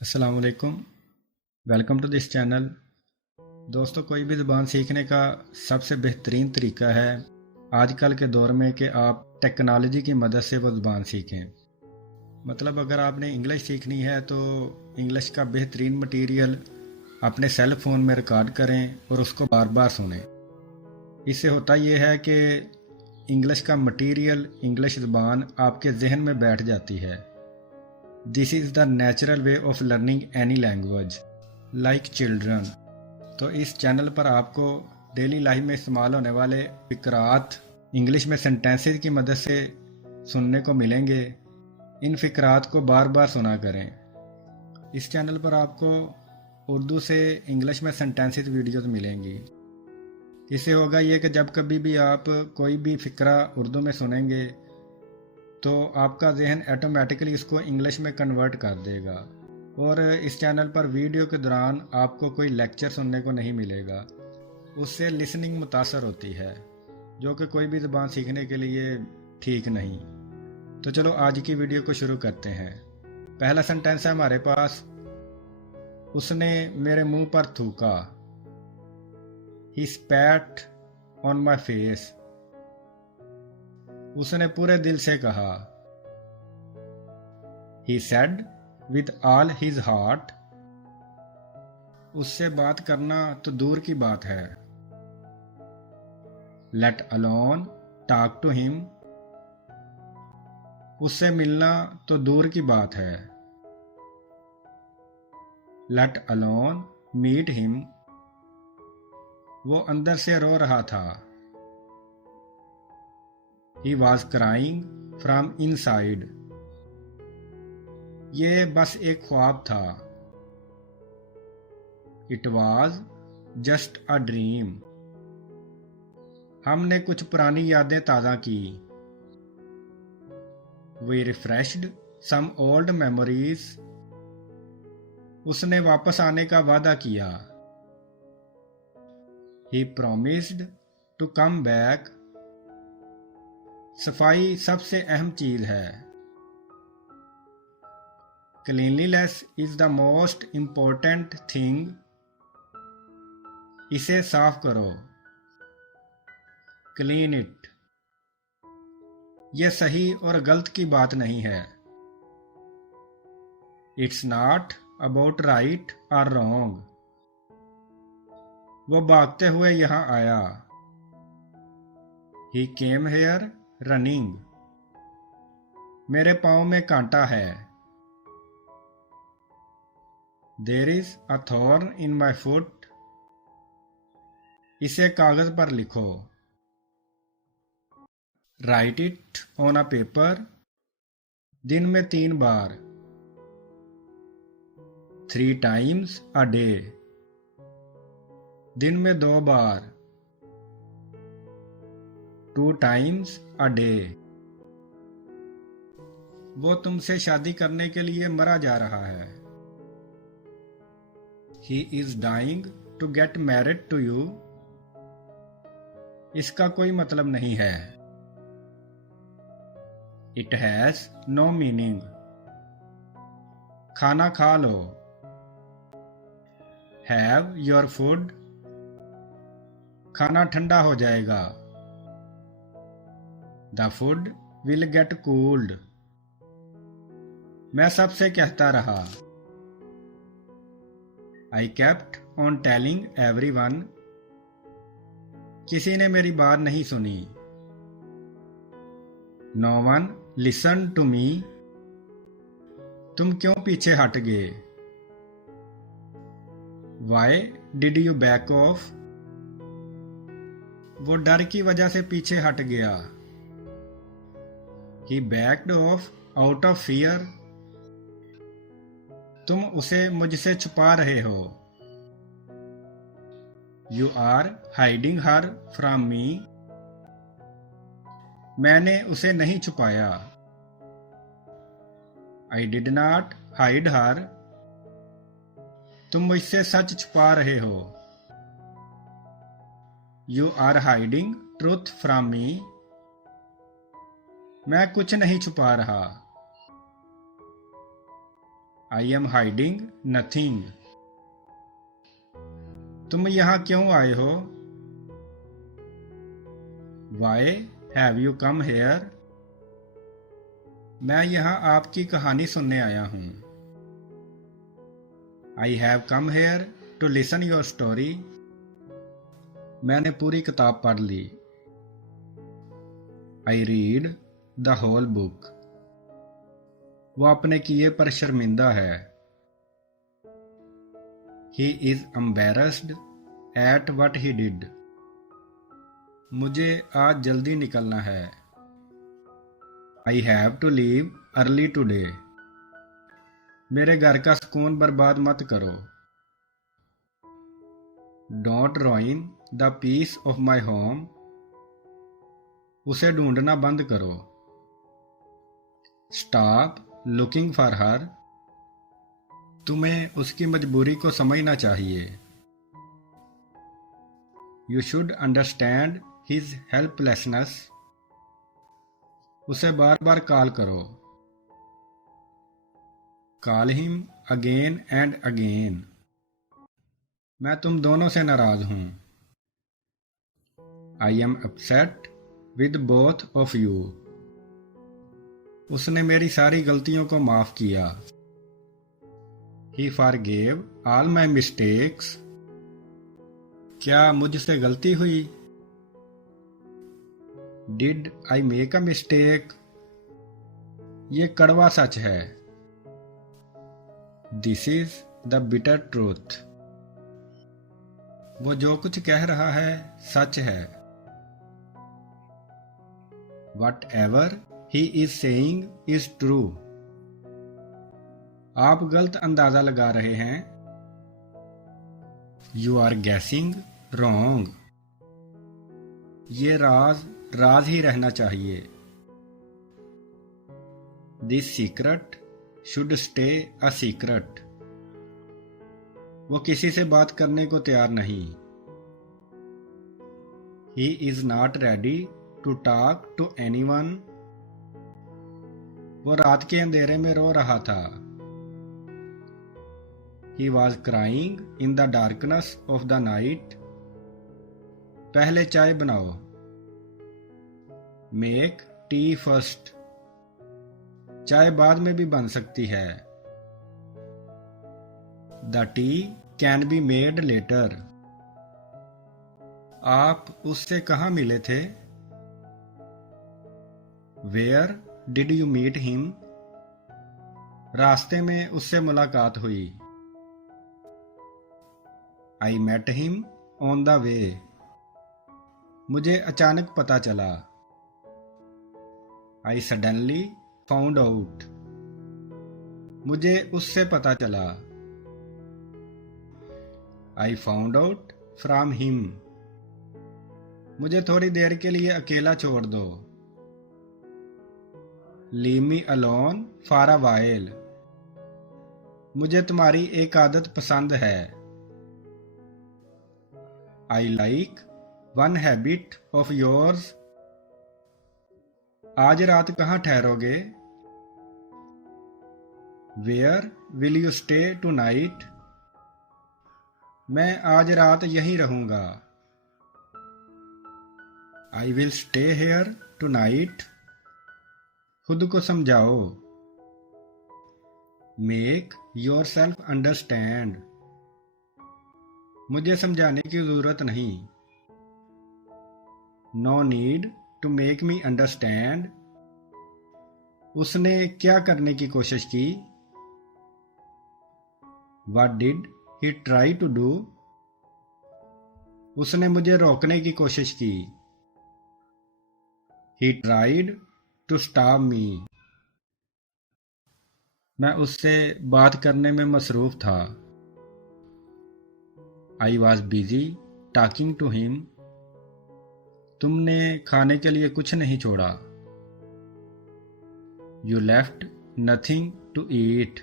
अस्सलाम वालेकुम। Welcome to this channel. दोस्तों, कोई भी ज़ुबान सीखने का सबसे बेहतरीन तरीका है आजकल के दौर में कि आप टेक्नोलॉजी की मदद से वो ज़ुबान सीखें। मतलब अगर आपने इंग्लिश सीखनी है तो इंग्लिश का बेहतरीन मटेरियल अपने सेल फ़ोन में रिकॉर्ड करें और उसको बार बार सुनें। इससे होता ये है कि इंग्लिश का मटेरियल, इंग्लिश ज़ुबान आपके जहन में बैठ जाती है। This is the natural way of learning any language like children. तो इस चैनल पर आपको डेली लाइफ में इस्तेमाल होने वाले फ़िक्रात इंग्लिश में सेंटेंसेस की मदद से सुनने को मिलेंगे। इन फ़िक्रात को बार बार सुना करें। इस चैनल पर आपको उर्दू से इंग्लिश में सेंटेंसेस वीडियोस मिलेंगी। इससे होगा ये कि जब कभी भी आप कोई भी फ़िक्रा उर्दू में सुनेंगे तो आपका जहन ऑटोमेटिकली इसको इंग्लिश में कन्वर्ट कर देगा। और इस चैनल पर वीडियो के दौरान आपको कोई लेक्चर सुनने को नहीं मिलेगा। उससे लिसनिंग मुतासर होती है, जो कि कोई भी ज़बान सीखने के लिए ठीक नहीं। तो चलो आज की वीडियो को शुरू करते हैं। पहला सेंटेंस है हमारे पास, उसने मेरे मुंह पर थूका। ही स्पैट ऑन माई फेस। उसने पूरे दिल से कहा। He said with all his heart। उससे बात करना तो दूर की बात है। Let alone talk to him। उससे मिलना तो दूर की बात है। Let alone meet him। वो अंदर से रो रहा था। He was crying from inside। ये बस एक ख्वाब था। It was just a dream। हमने कुछ पुरानी यादें ताज़ा की। We refreshed some old memories। उसने वापस आने का वादा किया। He promised to come back। सफाई सबसे अहम चीज है। Cleanliness is the most important thing। इसे साफ करो। Clean it। यह सही और गलत की बात नहीं है। It's not about right or wrong। वो भागते हुए यहाँ आया। He came here running। मेरे पाँव में कांटा है। There is a thorn in my foot। इसे कागज पर लिखो। Write it on a paper। दिन में 3 बार। 3 times a day। दिन में 2 बार। 2 times a day। वो तुमसे शादी करने के लिए मरा जा रहा है। He is dying to get married to you। इसका कोई मतलब नहीं है। It has no meaning। खाना खा लो। Have your food। खाना ठंडा हो जाएगा। The food will get cooled। मैं सबसे कहता रहा। I kept on telling everyone। किसी ने मेरी बात नहीं सुनी। No one listened to me। तुम क्यों पीछे हट गए। Why did you back off। वो डर की वजह से पीछे हट गया। He backed off out of fear। तुम उसे मुझसे छुपा रहे हो। You are hiding her from me। मैंने उसे नहीं छुपाया। I did not hide her। तुम मुझसे सच छुपा रहे हो। You are hiding truth from me। मैं कुछ नहीं छुपा रहा। I am hiding nothing. तुम यहाँ क्यों आए हो? Why have you come here? मैं यहाँ आपकी कहानी सुनने आया हूँ। I have come here to listen your story. मैंने पूरी किताब पढ़ ली। I read the whole book. वो अपने किए पर शर्मिंदा है। He is embarrassed at what he did. मुझे आज जल्दी निकलना है। I have to leave early today. मेरे घर का सुकून बर्बाद मत करो। Don't ruin the peace of my home. उसे ढूंढना बंद करो। Stop looking for her. तुम्हें उसकी मजबूरी को समझना चाहिए। You should understand his helplessness. उसे बार बार कॉल करो। Call him again and again. मैं तुम दोनों से नाराज हूं। I am upset with both of you. उसने मेरी सारी गलतियों को माफ किया। He forgave all my mistakes। क्या मुझसे गलती हुई? Did I make a mistake? ये कड़वा सच है। This is the bitter truth। वो जो कुछ कह रहा है सच है। Whatever he is saying is true। आप गलत अंदाजा लगा रहे हैं। You are guessing wrong. ये राज राज ही रहना चाहिए। This secret should stay a secret. वो किसी से बात करने को तैयार नहीं। He is not ready to talk to anyone. वो रात के अंधेरे में रो रहा था। He was crying in the darkness of the night। पहले चाय बनाओ। Make tea first। चाय बाद में भी बन सकती है। The tea can be made later। आप उससे कहाँ मिले थे? Where did you meet him? रास्ते में उससे मुलाकात हुई। I met him on the way। मुझे अचानक पता चला। I suddenly found out। मुझे उससे पता चला। I found out from him। मुझे थोड़ी देर के लिए अकेला छोड़ दो। Leave me alone for a while। मुझे तुम्हारी एक आदत पसंद है। I like one habit of yours। आज रात कहाँ ठहरोगे? Where will you stay tonight? मैं आज रात यहीं रहूंगा। I will stay here tonight। खुद को समझाओ। Make yourself understand। मुझे समझाने की जरूरत नहीं। No need to make me understand। उसने क्या करने की कोशिश की? What did he try to do? उसने मुझे रोकने की कोशिश की। He tried to stop me। मैं उससे बात करने में मसरूफ था। I was busy talking to him। तुमने खाने के लिए कुछ नहीं छोड़ा। You left nothing to eat।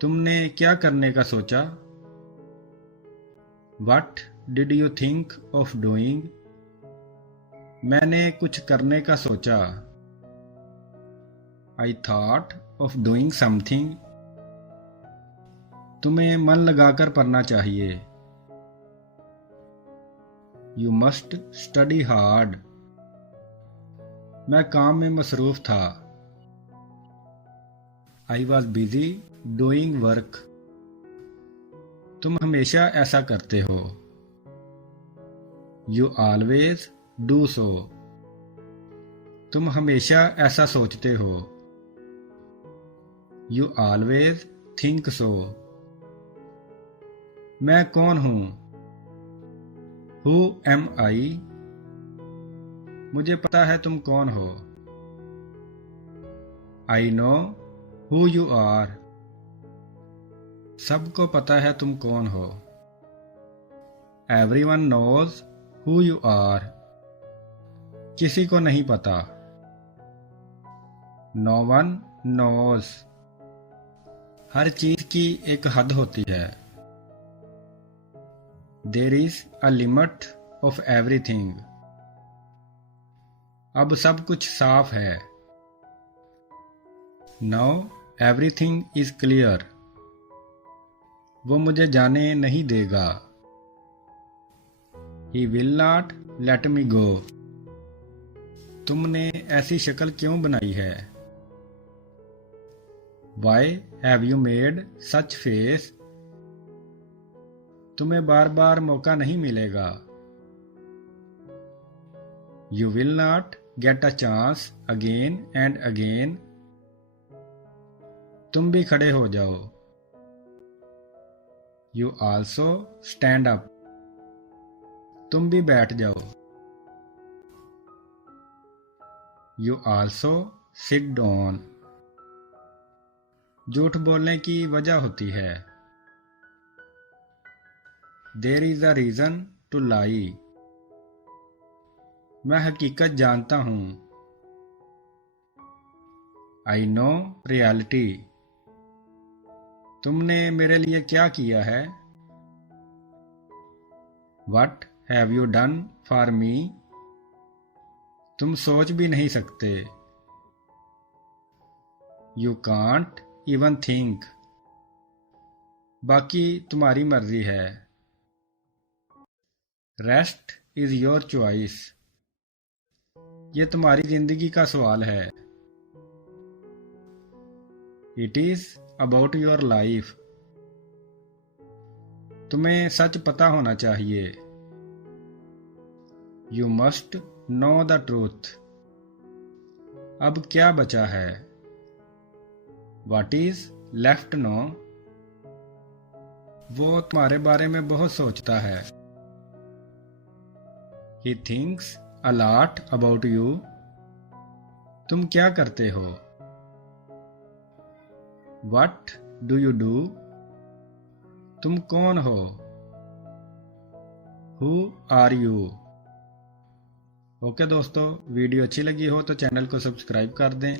तुमने क्या करने का सोचा? What did you think of doing? मैंने कुछ करने का सोचा। I thought of doing something। तुम्हें मन लगाकर पढ़ना चाहिए। You must study hard. मैं काम में मसरूफ था। I was busy doing work. तुम हमेशा ऐसा करते हो। You always do so. तुम हमेशा ऐसा सोचते हो। You always think so. मैं कौन हूं? Who am I? मुझे पता है तुम कौन हो। I know who you are. सबको पता है तुम कौन हो। Everyone knows who you are. किसी को नहीं पता। No one knows. हर चीज की एक हद होती है। There is a limit of everything. अब सब कुछ साफ है। Now everything is clear. वो मुझे जाने नहीं देगा। He will not let me go. तुमने ऐसी शक्ल क्यों बनाई है? Why have you made such face? तुम्हें बार बार मौका नहीं मिलेगा। You will not get a chance again and again. तुम भी खड़े हो जाओ। You also stand up. तुम भी बैठ जाओ। You also sit down. झूठ बोलने की वजह होती है। There is a reason to lie. मैं हकीकत जानता हूं। I know reality. तुमने मेरे लिए क्या किया है? What have you done for me? तुम सोच भी नहीं सकते। You can't even think. बाकी तुम्हारी मर्जी है। Rest is your choice. ये तुम्हारी जिंदगी का सवाल है। It is about your life. तुम्हें सच पता होना चाहिए। You must know the truth. अब क्या बचा है? What is left नो? वो तुम्हारे बारे में बहुत सोचता है। He thinks a lot about you. तुम क्या करते हो? What do you do? तुम कौन हो? Who are you? ओके दोस्तों, वीडियो अच्छी लगी हो तो चैनल को सब्सक्राइब कर दें।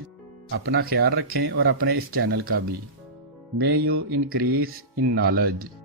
अपना ख्याल रखें और अपने इस चैनल का भी। May you increase in knowledge.